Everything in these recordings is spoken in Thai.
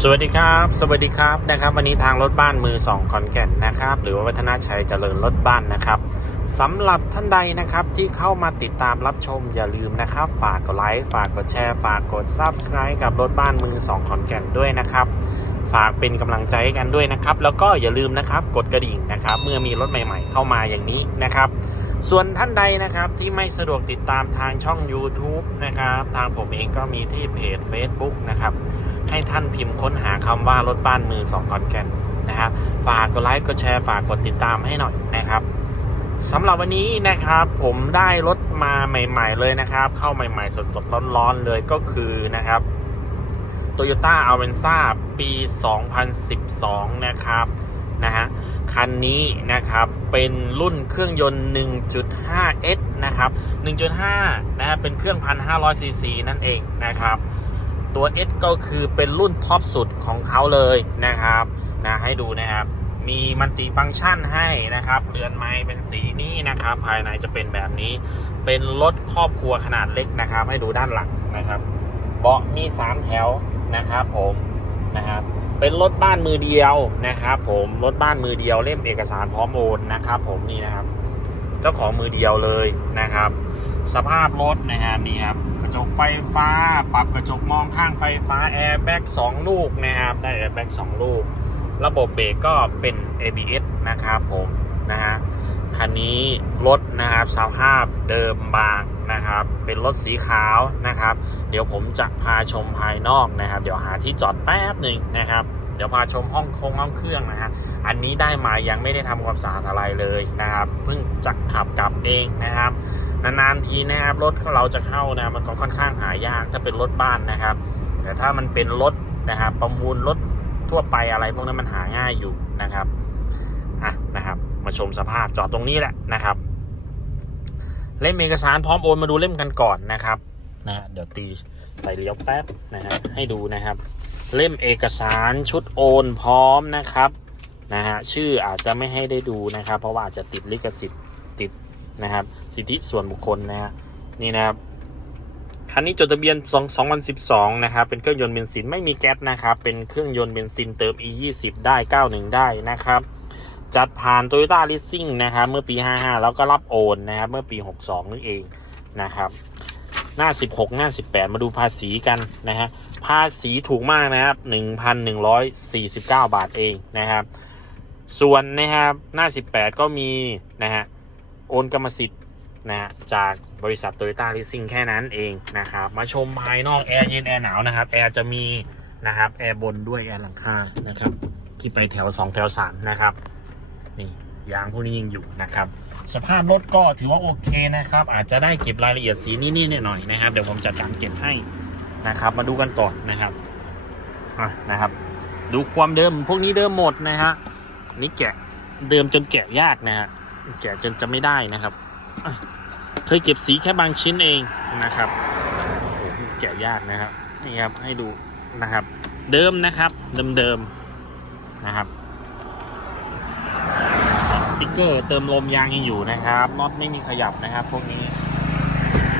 สวัสดีครับ สวัสดีครับนะครับ วันนี้ทางรถบ้านมือ 2 ขอนแก่นนะครับ หรือว่าวัฒนาชัยเจริญรถบ้านนะครับสำหรับท่านใดนะครับที่เข้ามาติดตามรับชมอย่าลืมนะครับ ฝากกดไลค์ฝากกดแชร์ฝากกด Subscribe กับรถบ้านมือ 2 ขอนแก่นด้วยนะครับ ฝากเป็นกำลังใจกันด้วยนะครับ แล้วก็อย่าลืมนะครับกดกระดิ่งนะครับ เมื่อมีรถใหม่ ๆ เข้ามาอย่างนี้นะครับ ส่วนท่านใดนะครับที่ไม่สะดวกติดตามทางช่อง YouTube นะครับ ทางผมเองก็มีที่เพจ Facebook นะครับ ให้ท่านพิมพ์ค้นหาคำว่ารถบ้านมือ2ขอนแก่นนะครับฝากกดไลค์กดแชร์ฝากกดติดตามให้หน่อยนะครับสำหรับวันนี้นะครับผมได้รถมาใหม่ ๆ เลยนะครับ เข้าใหม่ ๆ สดๆร้อนๆเลยก็คือนะครับ Toyota a v e n z a ปี 2012 นะครับนะฮะคันนี้นะครับเป็นรุ่นเครื่องยนต์ 1.5S นะครับ 1.5 นะฮะเป็นเครื่อง 1,500ซีซีนั่นเองนะครับ ตัว S ก็คือเป็นรุ่นท็อปสุดของเขาเลยนะครับนะให้ดูนะครับ มีมันติฟังก์ชันให้นะครับเรือนไม้เป็นสีนี้นะครับ ภายในจะเป็นแบบนี้ เป็นรถครอบครัวขนาดเล็กนะครับ ให้ดูด้านหลังนะครับ เบาะมี 3 แถวนะครับผมนะครับเป็นรถบ้านมือเดียวนะครับ ผมรถบ้านมือเดียวเล่มเอกสารพร้อมโอนนะครับ ผมนี่นะครับ เจ้าของมือเดียวเลยนะครับ สภาพรถนะครับนี่ครับ จกไฟฟ้า ปรับกระจกมองข้างไฟฟ้าแอร์แบ็ก2ลูกนะครับได้แอร์แบ็ก2ลูก ระบบเบรกก็เป็น ABS นะครับผมนะฮะคันนี้รถนะครับสภาพเดิมบางนะครับ เป็นรถสีขาวนะครับ เดี๋ยวผมจะพาชมภายนอกนะครับ เดี๋ยวหาที่จอดแป๊บหนึ่งนะครับ เดี๋ยวพาชมห้องโคงห้องเครื่องนะฮะอันนี้ได้มายังไม่ได้ทำความสะอาดอะไรเลยนะครับเพิ่งจะขับกลับเองนะครับ นานๆทีนะครับรถเราจะเข้านะมันก็ค่อนข้างหายากถ้าเป็นรถบ้านนะครับ แต่ถ้ามันเป็นรถนะครับประมูลรถทั่วไปอะไร พวกนั้นมันหาง่ายอยู่นะครับอะนะครับ มาชมสภาพจอดตรงนี้แหละนะครับ เล่มเอกสารพร้อมโอนมาดูเล่มกันก่อนนะครับนะเดี๋ยวตีใส่เลี้ยวแป๊บนะฮะให้ดูนะครับ เล่มเอกสารชุดโอนพร้อมนะครับนะฮะชื่ออาจจะไม่ให้ได้ดูนะครับ เพราะว่าอาจจะติดลิขสิทธิ์ นะครับ สิทธิส่วนบุคคลนะฮะนี่นะครับคันนี้จดทะเบียน 2 2012 นะครับ เป็นเครื่องยนต์เบนซินไม่มีแก๊สนะครับ เป็นเครื่องยนต์เบนซินเติม e 2 0ได้ 91 ได้นะครับ จัดผ่าน Toyota Leasing นะครับ เมื่อปี 55 แล้วก็รับโอนนะครับ เมื่อปี 62 นั่นเองนะครับ หน้า 16 หน้า 18 มาดูภาษีกันนะฮะ ภาษีถูกมากนะครับ 1,149 บาทเองนะครับ ส่วนนะครับ หน้า 18 ก็มีนะฮะ โอนกรรมสิทธิ์นะฮะจากบริษัท Toyota Leasing แค่นั้นเองนะครับ มาชมภายนอกแอร์เย็นแอร์หนาวนะครับ แอร์จะมีนะครับแอร์บนด้วยแอร์หลังคานะครับ ที่ไปแถว 2 แถว 3 นะครับนี่ยางพวกนี้ยังอยู่นะครับ สภาพรถก็ถือว่าโอเคนะครับ อาจจะได้เก็บรายละเอียดสีนิดๆหน่อยๆนะครับ เดี๋ยวผมจัดการเก็บให้นะครับ มาดูกันก่อนนะครับอะนะครับ ดูความเดิมพวกนี้เดิมหมดนะฮะนี่แกะเดิมจนแกะยากนะฮะ แกะจนจะไม่ได้นะครับเคยเก็บสีแค่บางชิ้นเองนะครับโหแกะยากนะครับนี่ครับให้ดูนะครับ เดิมนะครับ เดิมๆนะครับสติ๊กเกอร์เติมลมยางยังอยู่นะครับน็อตไม่มีขยับนะครับ พวกนี้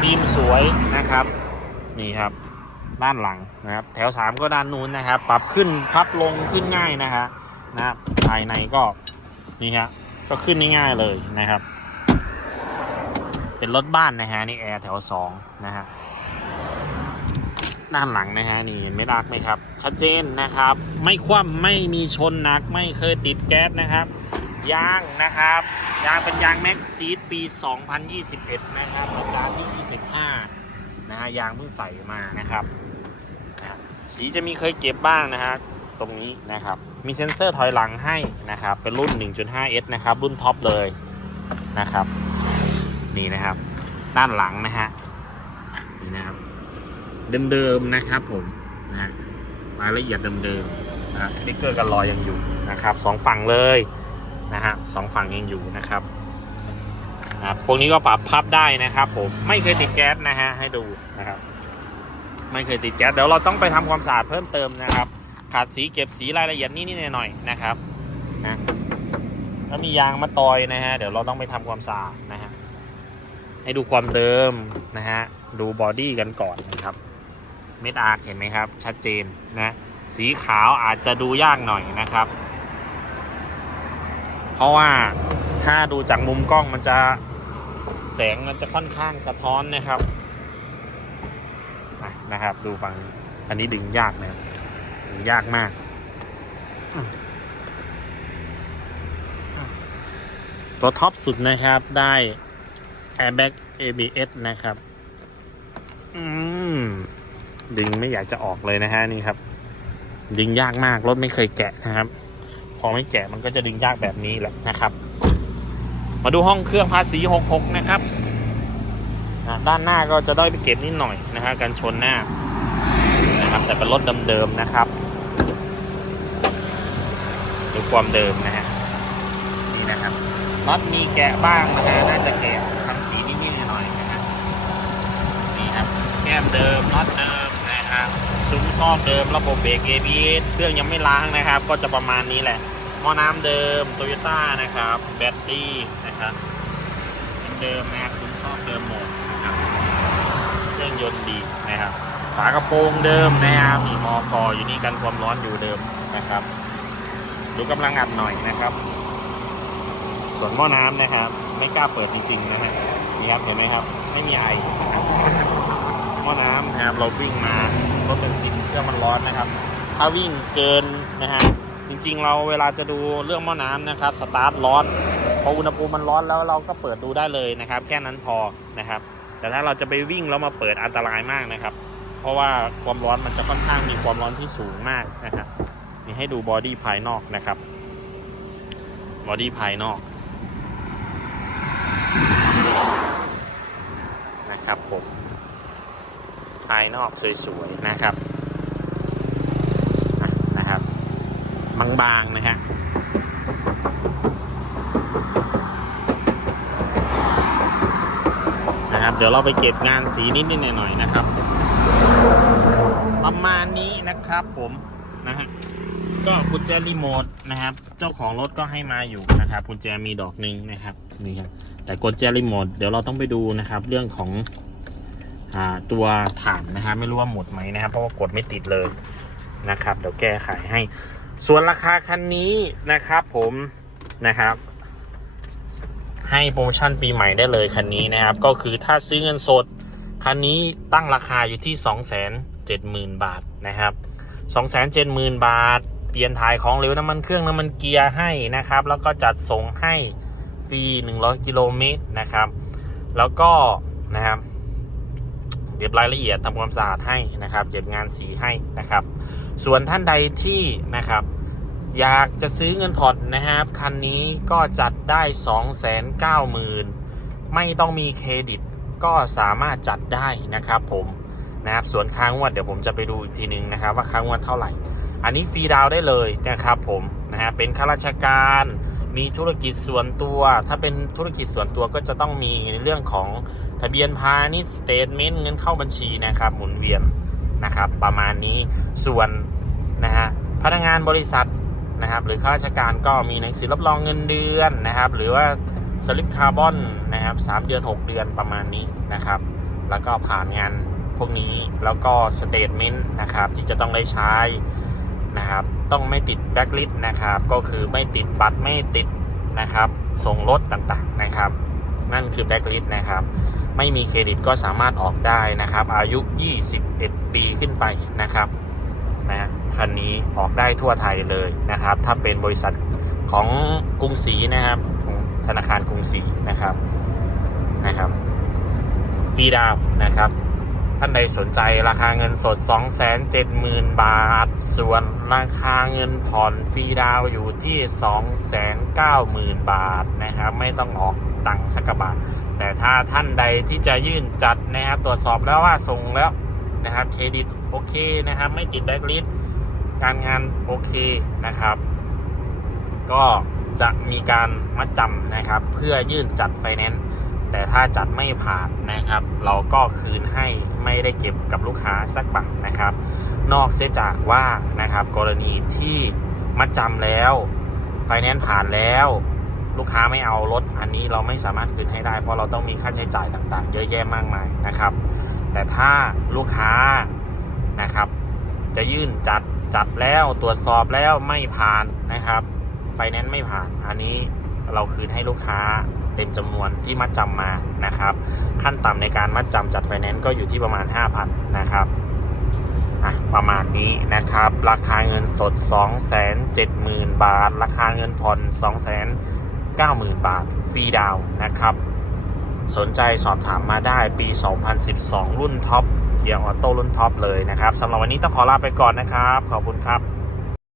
บีมสวยนะครับนี่ครับด้านหลังนะครับ แถว 3 ก็ด้านนู้นนะครับ ปรับขึ้นพับลงขึ้นง่ายนะฮะนะครับภายในก็นี่ฮะ ก็ขึ้นง่ายๆเลยนะครับ เป็นรถบ้านนะฮะนี่แอร์แถว2นะฮะด้านหลังนะฮะนี่เห็นไม่รักไหมครับ ชัดเจนนะครับ ไม่คว่ำไม่มีชนหนักไม่เคยติดแก๊สนะครับยางนะครับยางเป็นยางแม็กซีดปี 2021 นะครับสัปดาห์ที่ 25 นะฮะยางเพิ่งใส่มานะครับ สีจะมีเคยเก็บบ้างนะฮะ ตรงนี้นะครับ มีเซ็นเซอร์ถอยหลังให้นะครับ เป็นรุ่น 1.5S นะครับ รุ่นท็อปเลยนะครับ นี่นะครับ ด้านหลังนะฮะ นี่นะครับ เดิมๆนะครับผมนะฮะรายละเอียดเดิมๆนะสติ๊กเกอร์กันรอยยังอยู่นะครับสองฝั่งเลยนะฮะสองฝั่งยังอยู่นะครับนะพวกนี้ก็ปรับพับได้นะครับผม ไม่เคยติดแก๊สนะฮะ ให้ดูนะครับ ไม่เคยติดแก๊ส เดี๋ยวเราต้องไปทำความสะอาดเพิ่มเติมนะครับ ขาดสีเก็บสีรายละเอียดนิดๆหน่อยๆนะครับนะแล้วมียางมาตอยนะฮะเดี๋ยวเราต้องไปทำความสะอาดนะฮะให้ดูความเดิมนะฮะดูบอดี้กันก่อนนะครับเม็ดอาร์เห็นไหมครับ ชัดเจนนะสีขาวอาจจะดูยากหน่อยนะครับ เพราะว่าถ้าดูจากมุมกล้องมันจะแสงมันจะค่อนข้างสะท้อนนะครับนะครับ ดูฟังอันนี้ดึงยากนะครับ ยากมาก ตัวท็อปสุดนะครับได้ Airbag ABS นะครับ อืม ดึงไม่อยากจะออกเลยนะฮะนี่ครับ ดึงยากมาก รถไม่เคยแกะนะครับ พอไม่แกะมันก็จะดึงยากแบบนี้แหละนะครับ มาดูห้องเครื่องภาษี66 นะครับอะด้านหน้าก็จะได้ไปเก็บนิดหน่อยนะฮะกันชนหน้านะครับแต่เป็นรถเดิมๆนะครับ ดูความเดิมนะฮะนี่นะครับน็อตมีแกะบ้างนะฮะน่าจะแกะทำสีนิดๆหน่อยนะฮะนี่ครับแก้มเดิมน็อตเดิมนะครับซุ้มซ่อมเดิมระบบเบรก ABS เครื่องยังไม่ล้างนะครับ ก็จะประมาณนี้แหละหม้อน้ำเดิมโตโยต้านะครับแบตเตอรี่นะครับเดิมนะครับซุ้มซ่อมเดิมหมดนะครับเครื่องยนต์ดีนะครับฝากระโปรงเดิมนะครับมีมอกออยู่นี่กันความร้อนอยู่เดิมนะครับ ดูกำลังอัดหน่อยนะครับ ส่วนหม้อน้ำนะครับ ไม่กล้าเปิดจริง ๆ นะฮะนี่ครับเห็นไหมครับ ไม่มีไอหม้อน้ำนะครับเราวิ่งมารถเป็นซินเครื่องมันร้อนนะครับ ถ้าวิ่งเกินนะฮะจริง ๆ เราเวลาจะดูเรื่องหม้อน้ำนะครับสตาร์ทร้อนพออุณหภูมิมันร้อนแล้วเราก็เปิดดูได้เลยนะครับ แค่นั้นพอนะครับ แต่ถ้าเราจะไปวิ่งแล้วมาเปิดอันตรายมากนะครับ เพราะว่าความร้อนมันจะค่อนข้างมีความร้อนที่สูงมากนะครับ นี่ให้ดูบอดี้ภายนอกนะครับ บอดี้ภายนอกนะครับผมภายนอกสวยๆนะครับนะครับ บางๆนะฮะนะครับเดี๋ยวเราไปเก็บงานสีนิดๆหน่อยๆนะครับ ประมาณนี้นะครับผมนะฮะ ก็กุญแจรีโมทนะครับ เจ้าของรถก็ให้มาอยู่นะครับกุญแจมีดอกหนึ่งนะครับนี่ครับแต่กุญแจรีโมทเดี๋ยวเราต้องไปดูนะครับ เรื่องของอตัวฐานนะครับไม่รู้ว่าหมดไหมนะครับ เพราะว่ากดไม่ติดเลยนะครับ เดี๋ยวแก้ไขให้ ส่วนราคาคันนี้นะครับผมนะครับให้โปรโมชั่นปีใหม่ได้เลยคันนี้นะครับ ก็คือถ้าซื้อเงินสด คันนี้ตั้งราคาอยู่ที่ 270,000 บาทนะครับ 270,000 บาท เปลี่ยนถ่ายของเหลวน้ำมันเครื่องน้ำมันเกียร์ให้นะครับ แล้วก็จัดส่งให้ฟรี 100 กิโลเมตรนะครับ แล้วก็นะครับเก็บรายละเอียดทำความสะอาดให้นะครับเก็บงานสีให้นะครับ ส่วนท่านใดที่นะครับอยากจะซื้อเงินผ่อนนะครับ คันนี้ก็จัดได้ 290,000 ไม่ต้องมีเครดิตก็สามารถจัดได้นะครับผมนะครับส่วนค้างวดเดี๋ยวผมจะไปดูอีกทีนึงนะครับ ว่าค้างวดเท่าไหร่ อันนี้ฟรีดาวได้เลยนะครับผมนะฮะเป็นข้าราชการมีธุรกิจส่วนตัว ถ้าเป็นธุรกิจส่วนตัวก็จะต้องมีในเรื่องของทะเบียนพาณิชย์สเตทเมนต์เงินเข้าบัญชีนะครับหมุนเวียนนะครับประมาณนี้ส่วนนะฮะพนักงานบริษัทนะครับหรือข้าราชการก็มีหนังสือรับรองเงินเดือนนะครับ หรือว่าสลิปคาร์บอนนะครับ3เดือน 6 เดือนประมาณนี้นะครับ แล้วก็ผ่านงานพวกนี้แล้วก็สเตทเมนต์นะครับที่จะต้องได้ใช้ นะครับ ต้องไม่ติดแบ็กลิสต์นะครับ ก็คือไม่ติดบัตรไม่ติดนะครับ ส่งรถต่างๆนะครับ นั่นคือแบ็กลิสต์นะครับ ไม่มีเครดิตก็สามารถออกได้นะครับ อายุ 21 ปีขึ้นไปนะครับนะคันนี้ออกได้ทั่วไทยเลยนะครับ ถ้าเป็นบริษัทของกรุงศรีนะครับธนาคารกรุงศรีนะครับนะครับฟรีดาวน์นะครับ ท่านใดสนใจราคาเงินสด 270,000 บาท ส่วน ราคาเงินผ่อนฟรีดาวอยู่ที่ 290,000 บาทนะครับ ไม่ต้องออกตังค์สักบาท แต่ถ้าท่านใดที่จะยื่นจัดนะครับ ตรวจสอบแล้วว่าส่งแล้วนะครับ เครดิตโอเคนะครับ ไม่ติดแบล็คลิสต์การงานโอเคนะครับ ก็จะมีการมัดจำนะครับ เพื่อยื่นจัดไฟแนนซ์ แต่ถ้าจัดไม่ผ่านนะครับ เราก็คืนให้ไม่ได้เก็บกับลูกค้าสักบาทนะครับ นอกเสียจากว่านะครับกรณีที่มัดจำแล้วไฟแนนซ์ผ่านแล้วลูกค้าไม่เอารถอันนี้เราไม่สามารถคืนให้ได้เพราะเราต้องมีค่าใช้จ่ายต่างๆ เยอะแยะมากมายนะครับ แต่ถ้าลูกค้านะครับ จะยื่นจัดจัดแล้วตรวจสอบแล้วไม่ผ่านนะครับไฟแนนซ์ไม่ผ่านอันนี้เราคืนให้ลูกค้า เต็มจำนวนที่มัดจำมานะครับ ขั้นต่ำในการมัดจำจัดไฟแนนซ์ก็อยู่ที่ประมาณ 5,000นะครับอะประมาณนี้นะครับ ราคาเงินสด 270,000 บาท ราคาเงินผ่อน 290,000 บาท ฟรีดาวน์นะครับ สนใจสอบถามมาได้ปี 2012 รุ่นท็อปเกียร์ออโต้รุ่นท็อปเลยนะครับสำหรับวันนี้ต้องขอลาไปก่อนนะครับ ขอบคุณครับ